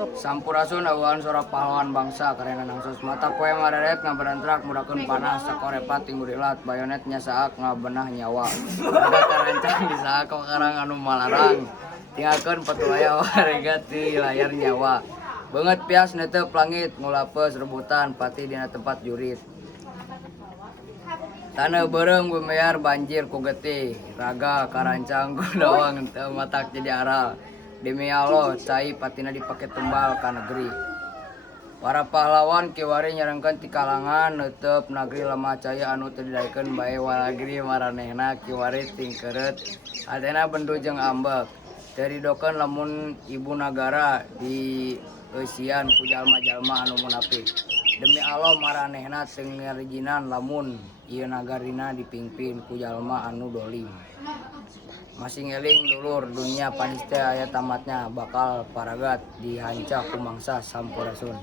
Sampurasun awan sora pahlawan bangsa karena nangsos mata poe mareret ngaberantrak murakeun panas sakorepat tingurilat bayonet nyasaak ngabenah nyawa ada karancang disaak karang anu malarang tinggalkeun patulaya warega ti layar nyawa beungeut pias netep langit ngulapes rebutan pati dina tempat jurit tanah bereng bumayar banjir ku getih raga karancang ku dawang teu matak jadi aral demi Allah cai patina dipake tumbal ka negeri para pahlawan kiwari nyarengkeun ti kalangan neuteup nagri lemah caya anu teu didaekeun bae walagri maranehna kiwari tingkeureut hatena bendu jeung ambek teu ridokeun lamun ibu nagara di eusian ku jalma-jalma anu munafik demi Allah maranehna teu ngarijinan lamun ieu nagarina dipingpin ku jalma anu dolim masing eling dulur dunia panis teh aya tamatnya bakal paragat dihancak ku mangsa sampurasun.